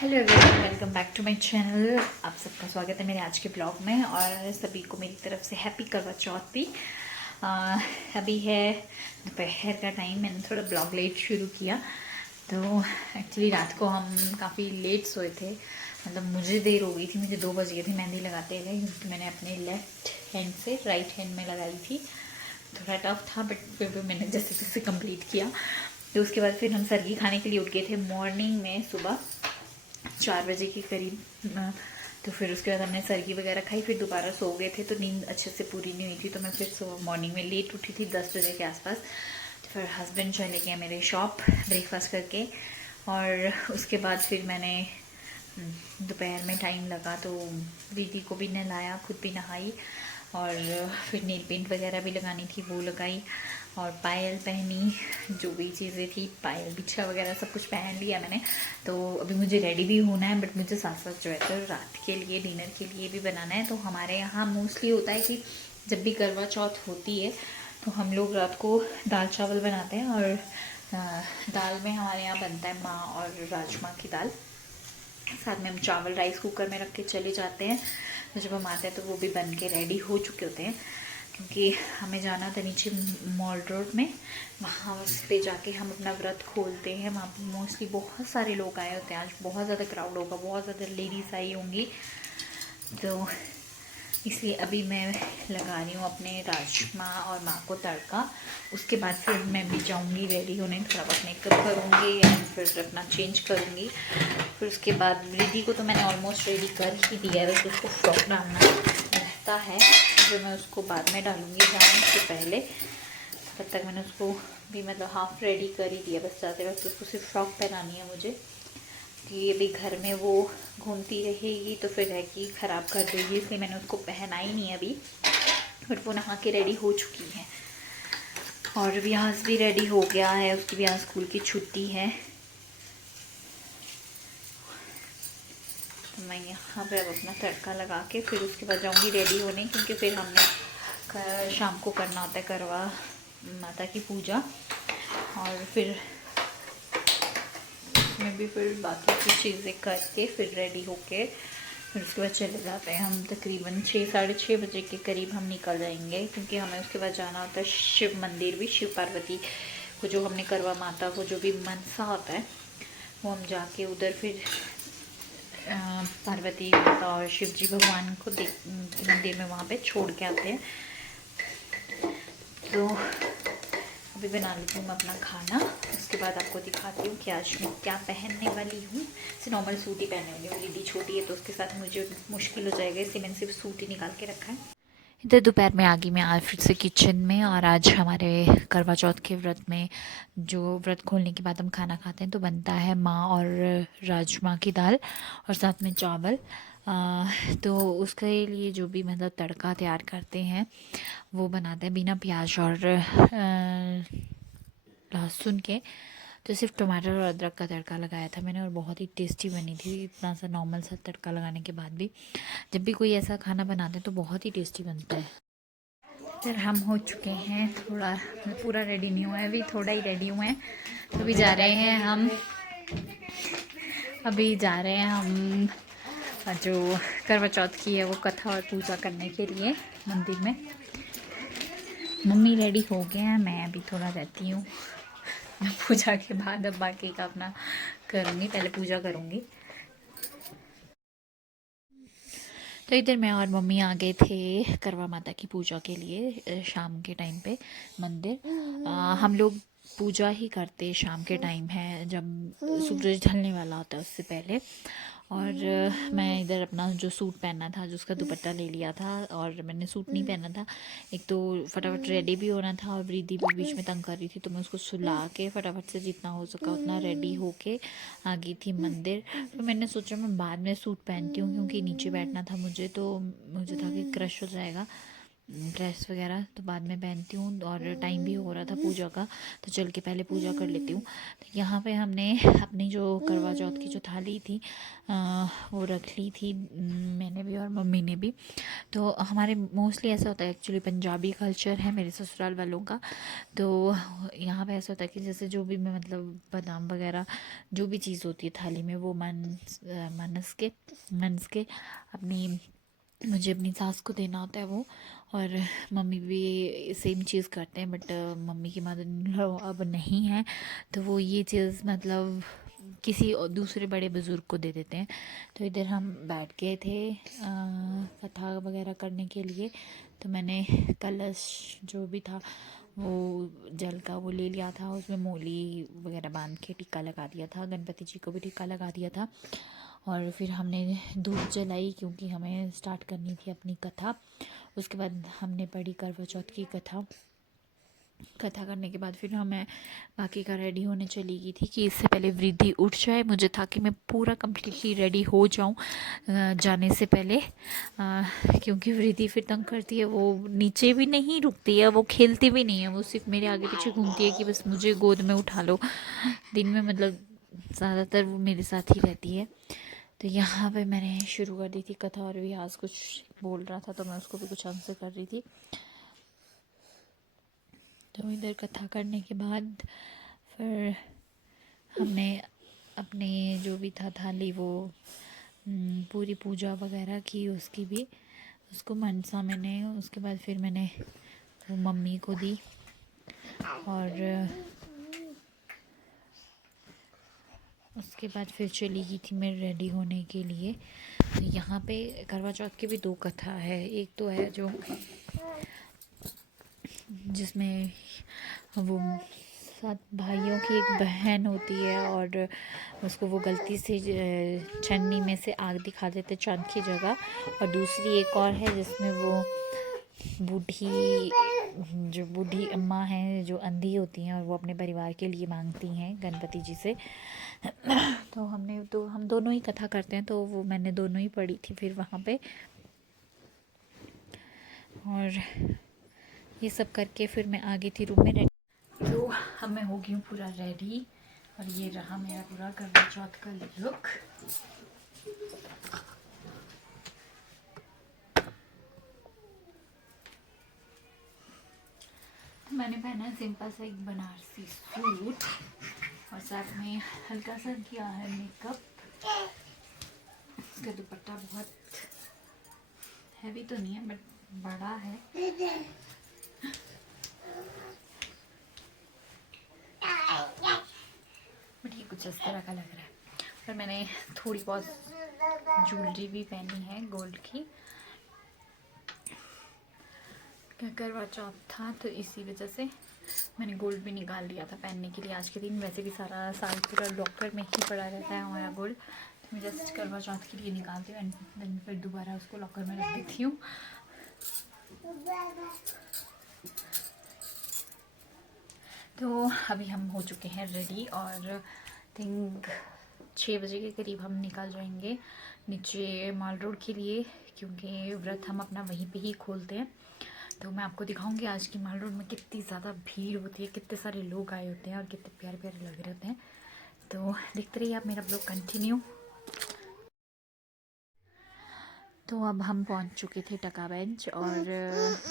Hello everyone, welcome back to my channel. आप सबका स्वागत है मेरे आज के ब्लॉग में और सभी को मेरी तरफ से हैप्पी करवा चौथ भी। अभी है दोपहर का टाइम। मैंने थोड़ा ब्लॉग लेट शुरू किया तो एक्चुअली रात को हम काफ़ी लेट सोए थे। मतलब मुझे देर हो गई थी, मुझे 2 बज गए थे मेहंदी लगाते हुए, क्योंकि मैंने अपने लेफ़्ट हैंड से राइट हैंड में लगाई थी। थोड़ा टफ था बट फिर भी मैंने जैसे तैसे कंप्लीट किया। तो उसके बाद फिर हम सरगी खाने के लिए उठ गए थे मॉर्निंग में, सुबह 4 बजे के करीब। तो फिर उसके बाद हमने सरगी वगैरह खाई, फिर दोबारा सो गए थे तो नींद अच्छे से पूरी नहीं हुई थी। तो मैं फिर सुबह मॉर्निंग में लेट उठी थी, 10 बजे के आसपास। तो फिर हस्बैंड चले गए मेरे शॉप ब्रेकफास्ट करके, और उसके बाद फिर मैंने दोपहर में टाइम लगा तो दीदी को भी नहलाया, खुद भी नहाई, और फिर नेल पेंट वगैरह भी लगानी थी वो लगाई, और पायल पहनी, जो भी चीज़ें थी, पायल बिछा वगैरह सब कुछ पहन लिया मैंने। तो अभी मुझे रेडी भी होना है, बट मुझे साथ साथ जो है तो रात के लिए डिनर के लिए भी बनाना है। तो हमारे यहाँ मोस्टली होता है कि जब भी करवा चौथ होती है तो हम लोग रात को दाल चावल बनाते हैं, और दाल में हमारे यहाँ बनता है माँ और राजमा की दाल। साथ में हम चावल राइस कुकर में रख के चले जाते हैं। तो जब हम आते हैं तो वो भी बन के रेडी हो चुके होते हैं, क्योंकि हमें जाना था नीचे मॉल रोड में। वहाँ उस पे जाके हम अपना व्रत खोलते हैं। वहाँ पे मोस्टली बहुत सारे लोग आए होते हैं, आज बहुत ज़्यादा क्राउड होगा, बहुत ज़्यादा लेडीज़ आई होंगी। तो इसलिए अभी मैं लगा रही हूँ अपने राजमा और माँ को तड़का। उसके बाद फिर मैं भी जाऊँगी रेडी होने, थोड़ा बहुत मेकअप करूँगी या फिर अपना चेंज करूँगी। फिर उसके बाद रिद्धि को तो मैंने ऑलमोस्ट रेडी कर ही दिया है, बस उसको फ्रॉक डालना रहता है, फिर मैं उसको बाद में डालूँगी जाने से पहले। तब तक मैंने उसको भी मतलब हाफ़ रेडी कर ही दिया, बस जाते वक्त उसको सिर्फ फ्रॉक पहनानी है मुझे, कि अभी घर में वो घूमती रहेगी तो फिर है कि ख़राब कर देगी, इसलिए मैंने उसको पहना ही नहीं अभी। बट वो नहा के रेडी हो चुकी है, और व्यास भी रेडी हो गया है, उसकी भी आज स्कूल की छुट्टी है। तो मैं यहाँ पे अब अपना तड़का लगा के फिर उसके बाद जाऊँगी रेडी होने, क्योंकि फिर हमने शाम को करना होता है करवा माता की पूजा, और फिर में भी फिर बाकी की चीज़ें करके फिर रेडी होके फिर उसके बाद चले जाते हैं हम। तकरीबन 6-6:30 बजे के करीब हम निकल जाएंगे, क्योंकि हमें उसके बाद जाना होता है शिव मंदिर भी। शिव पार्वती को जो हमने करवा माता को जो भी मनसा होता है वो हम जाके उधर फिर पार्वती माता और शिव जी भगवान को मंदिर में वहाँ पे छोड़ के आते हैं। तो अभी बना लेती हूँ मैं अपना खाना, उसके बाद आपको दिखाती हूँ कि आज मैं क्या पहनने वाली हूँ। सिर्फ नॉर्मल सूट ही पहनने वाली हूँ, दीदी छोटी है तो उसके साथ मुझे मुश्किल हो जाएगा, इसलिए मैंने सिर्फ सूट ही निकाल के रखा है। इधर दोपहर में आ गई मैं आज फिर से किचन में, और आज हमारे करवा चौथ के व्रत में, जो व्रत खोलने के बाद हम खाना खाते हैं तो बनता है माँ और राजमा की दाल और साथ में चावल। तो उसके लिए जो भी मतलब तड़का तैयार करते हैं वो बनाते हैं बिना प्याज और लहसुन के। तो सिर्फ टमाटर और अदरक का तड़का लगाया था मैंने, और बहुत ही टेस्टी बनी थी। इतना सा नॉर्मल सा तड़का लगाने के बाद भी जब भी कोई ऐसा खाना बनाते हैं तो बहुत ही टेस्टी बनता है। फिर हम हो चुके हैं, थोड़ा पूरा रेडी नहीं हुआ है, अभी थोड़ा ही रेडी हुए हैं। तो अभी जा रहे हैं हम, जो करवा चौथ की है वो कथा और पूजा करने के लिए मंदिर में। मम्मी रेडी हो गए हैं, मैं अभी थोड़ा रहती हूँ। मैं पूजा के बाद अब बाकी का अपना करूँगी, पहले पूजा करूँगी। तो इधर मैं और मम्मी आ गए थे करवा माता की पूजा के लिए शाम के टाइम पे मंदिर। हम लोग पूजा ही करते शाम के टाइम है, जब सूरज ढलने वाला होता है उससे पहले। और मैं इधर अपना जो सूट पहनना था, जो उसका दुपट्टा ले लिया था, और मैंने सूट नहीं पहना था। एक तो फटाफट रेडी भी होना था, और रिद्धि भी बीच में तंग कर रही थी, तो मैं उसको सुला के फटाफट से जितना हो सका उतना रेडी होके आ गई थी मंदिर। तो मैंने सोचा मैं बाद में सूट पहनती हूँ, क्योंकि नीचे बैठना था मुझे, तो मुझे था कि क्रश हो जाएगा। ड्रेस वगैरह तो बाद में पहनती हूँ, और टाइम भी हो रहा था पूजा का, तो चल के पहले पूजा कर लेती हूँ। तो यहाँ पे हमने अपनी जो करवा चौथ की जो थाली थी वो रख ली थी, मैंने भी और मम्मी ने भी। तो हमारे मोस्टली ऐसा होता है, एक्चुअली पंजाबी कल्चर है मेरे ससुराल वालों का। तो यहाँ पे ऐसा होता है कि जैसे जो भी मैं मतलब बादाम वगैरह जो भी चीज़ होती है थाली में, वो मनस के अपनी मुझे अपनी सास को देना होता है वो। और मम्मी भी सेम चीज़ करते हैं, बट मम्मी की मदर अब नहीं है, तो वो ये चीज़ मतलब किसी और दूसरे बड़े बुज़ुर्ग को दे देते हैं। तो इधर हम बैठ गए थे कथा वगैरह करने के लिए। तो मैंने कलश जो भी था वो जल का वो ले लिया था, उसमें मूली वगैरह बांध के टीका लगा दिया था, गणपति जी को भी टीका लगा दिया था। और फिर हमने धूप जलाई क्योंकि हमें स्टार्ट करनी थी अपनी कथा। उसके बाद हमने पढ़ी करवा चौथ की कथा। कथा करने के बाद फिर मैं बाकी का रेडी होने चली गई थी कि इससे पहले वृद्धि उठ जाए। मुझे था कि मैं पूरा कम्प्लीटली रेडी हो जाऊं जाने से पहले, क्योंकि वृद्धि फिर तंग करती है, वो नीचे भी नहीं रुकती है, वो खेलती भी नहीं है, वो सिर्फ मेरे आगे पीछे घूमती है कि बस मुझे गोद में उठा लो। दिन में मतलब ज़्यादातर वो मेरे साथ ही रहती है। तो यहाँ पे मैंने शुरू कर दी थी कथा, और भी आज कुछ बोल रहा था तो मैं उसको भी कुछ आंसर कर रही थी। तो इधर कथा करने के बाद फिर हमने अपने जो भी था थाली वो पूरी पूजा वगैरह की उसकी भी, उसको मनसा मैंने। उसके बाद फिर मैंने वो मम्मी को दी, और उसके बाद फिर चली गई थी मैं रेडी होने के लिए। तो यहाँ पे करवा चौथ की भी दो कथा है। एक तो है जो जिसमें वो 7 भाइयों की एक बहन होती है, और उसको वो गलती से छन्नी में से आग दिखा देते चाँद की जगह। और दूसरी एक और है जिसमें वो बूढ़ी अम्मा हैं जो अंधी होती हैं, और वो अपने परिवार के लिए मांगती हैं गणपति जी से। तो हम दोनों ही कथा करते हैं, तो वो मैंने दोनों ही पढ़ी थी फिर वहाँ पे। और ये सब करके फिर मैं आ गई थी रूम में। तो अब मैं हो गई हूँ पूरा रेडी, और ये रहा मेरा पूरा करवा चौथ का लुक। तो मैंने पहना है सिंपल सा एक बनारसी सूट, और साथ में हल्का सा किया है मेकअप। इसका दुपट्टा बहुत हैवी तो नहीं है, बट बड़ा है। बट ये कुछ इस तरह का लग रहा है। और मैंने थोड़ी बहुत ज्वेलरी भी पहनी है गोल्ड की। करवा चौथ था तो इसी वजह से मैंने गोल्ड भी निकाल लिया था पहनने के लिए आज के दिन। वैसे भी सारा साल पूरा लॉकर में ही पड़ा रहता है हमारा गोल्ड, तो मैं जस्ट करवा चौथ के लिए निकालती हूँ, एंड देन फिर दोबारा उसको लॉकर में रख देती हूँ। तो अभी हम हो चुके हैं रेडी, और थिंक 6 बजे के करीब हम निकल जाएंगे नीचे माल रोड के लिए, क्योंकि व्रत हम अपना वहीं पे ही खोलते हैं। तो मैं आपको दिखाऊंगी आज की माल रोड में कितनी ज़्यादा भीड़ होती है, कितने सारे लोग आए होते हैं, और कितने प्यारे प्यारे लग रहे होते हैं। तो देखते रहिए आप मेरा ब्लॉग कंटिन्यू। तो अब हम पहुंच चुके थे टका बेंच, और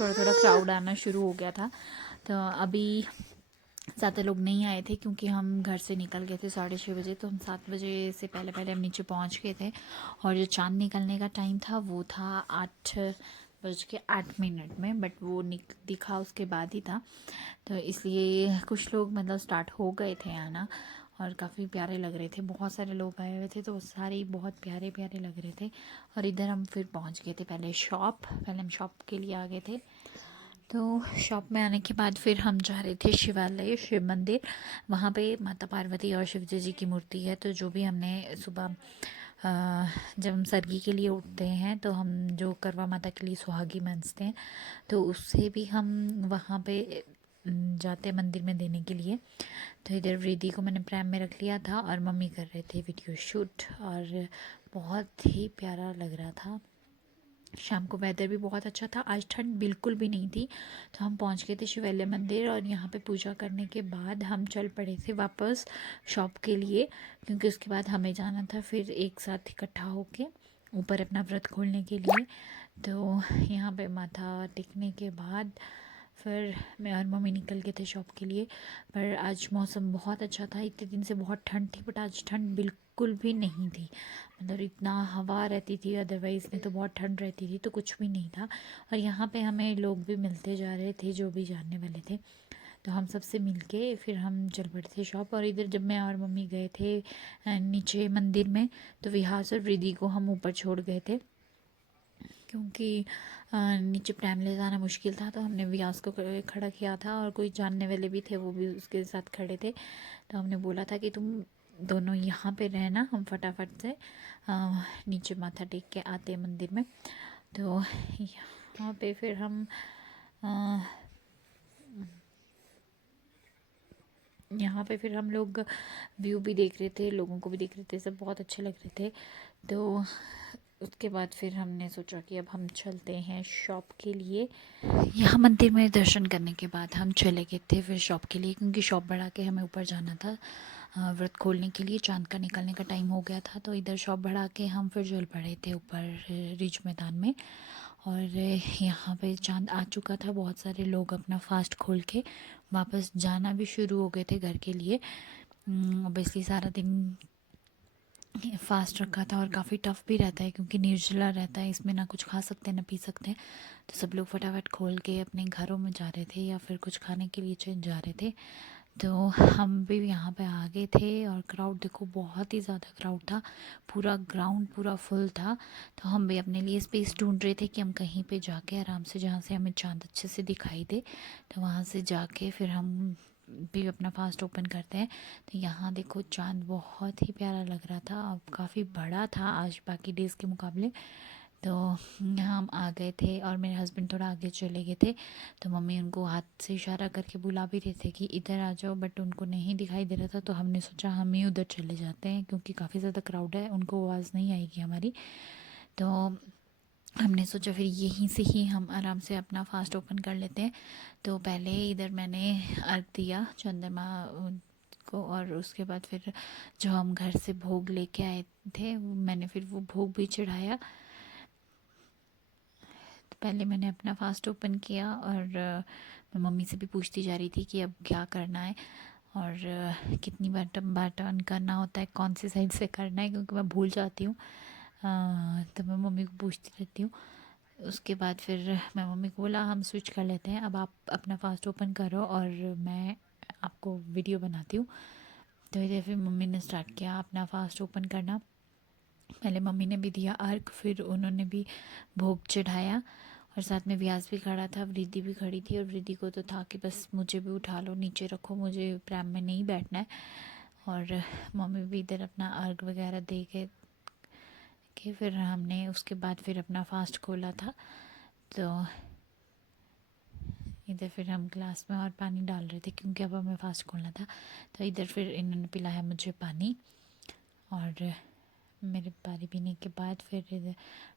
थोड़ा थोड़ा क्राउड आना शुरू हो गया था। तो अभी ज़्यादा लोग नहीं आए थे क्योंकि हम घर से निकल गए थे 6:30 बजे, तो हम 7 बजे से पहले पहले हम नीचे पहुंच गए थे। और जो चांद निकलने का टाइम था वो था 8:08 में, बट वो दिखा उसके बाद ही था। तो इसलिए कुछ लोग मतलब स्टार्ट हो गए थे आना, और काफ़ी प्यारे लग रहे थे, बहुत सारे लोग आए हुए थे, तो सारे ही बहुत प्यारे प्यारे लग रहे थे। और इधर हम फिर पहुंच गए थे पहले हम शॉप के लिए आ गए थे। तो शॉप में आने के बाद फिर हम जा रहे थे शिवालय, शिव मंदिर। वहाँ पे माता पार्वती और शिव जी की मूर्ति है। तो जो भी हमने सुबह जब हम सरगी के लिए उठते हैं तो हम जो करवा माता के लिए सुहागी मंजते हैं, तो उससे भी हम वहाँ पे जाते हैं मंदिर में देने के लिए। तो इधर वृद्धि को मैंने प्रैम में रख लिया था, और मम्मी कर रहे थे वीडियो शूट, और बहुत ही प्यारा लग रहा था। शाम को वेदर भी बहुत अच्छा था, आज ठंड बिल्कुल भी नहीं थी। तो हम पहुंच गए थे शिवालय मंदिर और यहाँ पे पूजा करने के बाद हम चल पड़े थे वापस शॉप के लिए, क्योंकि उसके बाद हमें जाना था फिर एक साथ इकट्ठा होके ऊपर अपना व्रत खोलने के लिए। तो यहाँ पे माथा टेकने के बाद फिर मैं और मम्मी निकल गए थे शॉप के लिए। पर आज मौसम बहुत अच्छा था, इतने दिन से बहुत ठंड थी बट आज ठंड बिल्कुल भी नहीं थी। मतलब इतना हवा रहती थी, अदरवाइज़ नहीं तो बहुत ठंड रहती थी, तो कुछ भी नहीं था। और यहाँ पे हमें लोग भी मिलते जा रहे थे जो भी जानने वाले थे, तो हम सबसे मिलके फिर हम चल पड़े थे शॉप। और इधर जब मैं और मम्मी गए थे नीचे मंदिर में, तो विहास और रिद्धि को हम ऊपर छोड़ गए थे, क्योंकि नीचे प्रैम ले जाना मुश्किल था। तो हमने व्यास को खड़ा किया था और कोई जानने वाले भी थे, वो भी उसके साथ खड़े थे। तो हमने बोला था कि तुम दोनों यहाँ पे रहना, हम फटाफट से नीचे माथा टेक के आते मंदिर में। तो यहाँ पे फिर हम यहाँ पे फिर हम लोग व्यू भी देख रहे थे, लोगों को भी देख रहे थे, सब बहुत अच्छे लग रहे थे। तो उसके बाद फिर हमने सोचा कि अब हम चलते हैं शॉप के लिए। यहाँ मंदिर में दर्शन करने के बाद हम चले गए थे फिर शॉप के लिए, क्योंकि शॉप बढ़ा के हमें ऊपर जाना था व्रत खोलने के लिए। चांद का निकलने का टाइम हो गया था, तो इधर शॉप बढ़ा के हम फिर चल पड़े थे ऊपर रिज मैदान में। और यहाँ पे चांद आ चुका था, बहुत सारे लोग अपना फास्ट खोल के वापस जाना भी शुरू हो गए थे घर के लिए। ऑब्वियसली सारा दिन फास्ट रखा था और काफ़ी टफ़ भी रहता है, क्योंकि निर्जला रहता है, इसमें ना कुछ खा सकते हैं ना पी सकते हैं। तो सब लोग फटाफट खोल के अपने घरों में जा रहे थे या फिर कुछ खाने के लिए जा रहे थे। तो हम भी यहाँ पे आ गए थे और क्राउड देखो, बहुत ही ज़्यादा क्राउड था, पूरा ग्राउंड पूरा फुल था। तो हम भी अपने लिए स्पेस ढूंढ रहे थे कि हम कहीं पे जाके आराम से, जहाँ से हमें चांद अच्छे से दिखाई दे, तो वहाँ से जाके फिर हम भी अपना फास्ट ओपन करते हैं। तो यहाँ देखो चांद बहुत ही प्यारा लग रहा था, अब काफ़ी बड़ा था आज बाकी डेज़ के मुकाबले। तो यहाँ हम आ गए थे और मेरे हस्बैंड थोड़ा आगे चले गए थे, तो मम्मी उनको हाथ से इशारा करके बुला भी रहे थे कि इधर आ जाओ, बट उनको नहीं दिखाई दे रहा था। तो हमने सोचा हम ही उधर चले जाते हैं, क्योंकि काफ़ी ज़्यादा क्राउड है, उनको आवाज़ नहीं आएगी हमारी। तो हमने सोचा फिर यहीं से ही हम आराम से अपना फास्ट ओपन कर लेते हैं। तो पहले इधर मैंने अर्घ दिया चंद्रमा को, और उसके बाद फिर जो हम घर से भोग लेके आए थे मैंने फिर वो भोग भी चढ़ाया। तो पहले मैंने अपना फास्ट ओपन किया और मैं मम्मी से भी पूछती जा रही थी कि अब क्या करना है और कितनी बार टर्न करना होता है, कौन सी साइड से करना है, क्योंकि मैं भूल जाती हूँ। तो मैं मम्मी को पूछती रहती हूँ। उसके बाद फिर मैं मम्मी को बोला हम स्विच कर लेते हैं, अब आप अपना फास्ट ओपन करो और मैं आपको वीडियो बनाती हूँ। तो इधर फिर मम्मी ने स्टार्ट किया अपना फास्ट ओपन करना। पहले मम्मी ने भी दिया अर्घ, फिर उन्होंने भी भोग चढ़ाया और साथ में व्यास भी खड़ा था, वृद्धि भी खड़ी थी। और वृद्धि को तो था कि बस मुझे भी उठा लो, नीचे रखो, मुझे प्रैम में नहीं बैठना है। और मम्मी भी इधर अपना अर्घ वगैरह दे के फिर हमने उसके बाद फिर अपना फास्ट खोला था। तो इधर फिर हम ग्लास में और पानी डाल रहे थे, क्योंकि अब हमें फास्ट खोलना था। तो इधर फिर इन्होंने पिलाया मुझे पानी और मेरे पानी पीने के बाद फिर इधर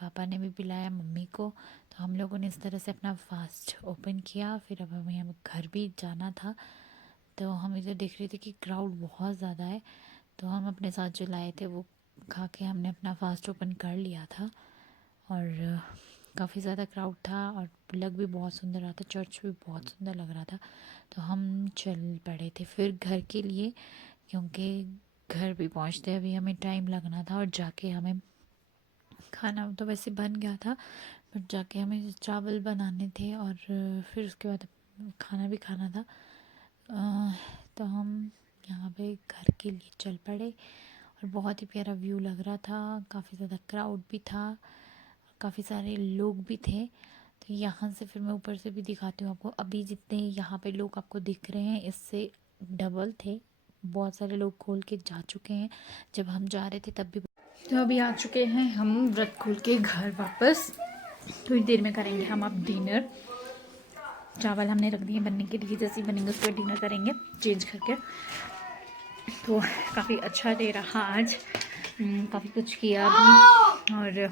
पापा ने भी पिलाया मम्मी को। तो हम लोगों ने इस तरह से अपना फास्ट ओपन किया। फिर अब हमें घर भी जाना था, तो हम इधर देख रहे थे कि क्राउड बहुत ज़्यादा है, तो हम अपने साथ जो लाए थे वो खा के हमने अपना फास्ट ओपन कर लिया था। और काफ़ी ज़्यादा क्राउड था और लग भी बहुत सुंदर रहा था, चर्च भी बहुत सुंदर लग रहा था। तो हम चल पड़े थे फिर घर के लिए, क्योंकि घर भी पहुंचते अभी हमें टाइम लगना था और जाके हमें खाना तो वैसे बन गया था, बट जाके हमें चावल बनाने थे और फिर उसके बाद खाना भी खाना था। तो हम यहाँ पे घर के लिए चल पड़े और बहुत ही प्यारा व्यू लग रहा था, काफ़ी ज़्यादा क्राउड भी था, काफ़ी सारे लोग भी थे। तो यहाँ से फिर मैं ऊपर से भी दिखाती हूँ आपको, अभी जितने यहाँ पे लोग आपको दिख रहे हैं इससे डबल थे, बहुत सारे लोग खोल के जा चुके हैं, जब हम जा रहे थे तब भी। तो अभी आ चुके हैं हम व्रत खोल के घर वापस, थोड़ी देर में करेंगे हम अब डिनर। चावल हमने रख दिए बनने के लिए, जैसे ही बनेंगे उसके बाद डिनर करेंगे चेंज करके। तो काफ़ी अच्छा डे रहा आज, काफ़ी कुछ किया भी और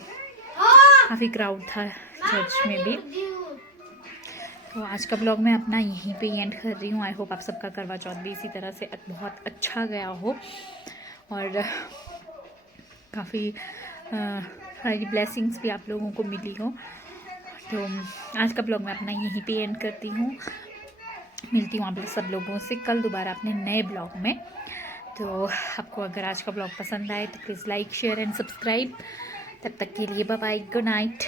काफ़ी क्राउड था चर्च में भी। तो आज का ब्लॉग मैं अपना यहीं पे एंड कर रही हूँ। आई होप आप सबका करवा चौथ भी इसी तरह से बहुत अच्छा गया हो और काफ़ी सारी ब्लेसिंग्स भी आप लोगों को मिली हो। तो आज का ब्लॉग मैं अपना यहीं पे एंड करती हूँ। मिलती हूँ आप सब लोगों से कल दोबारा अपने नए ब्लॉग में। तो आपको अगर आज का ब्लॉग पसंद आए तो please like share and subscribe. तब तक के लिए बाय बाय, गुड नाइट।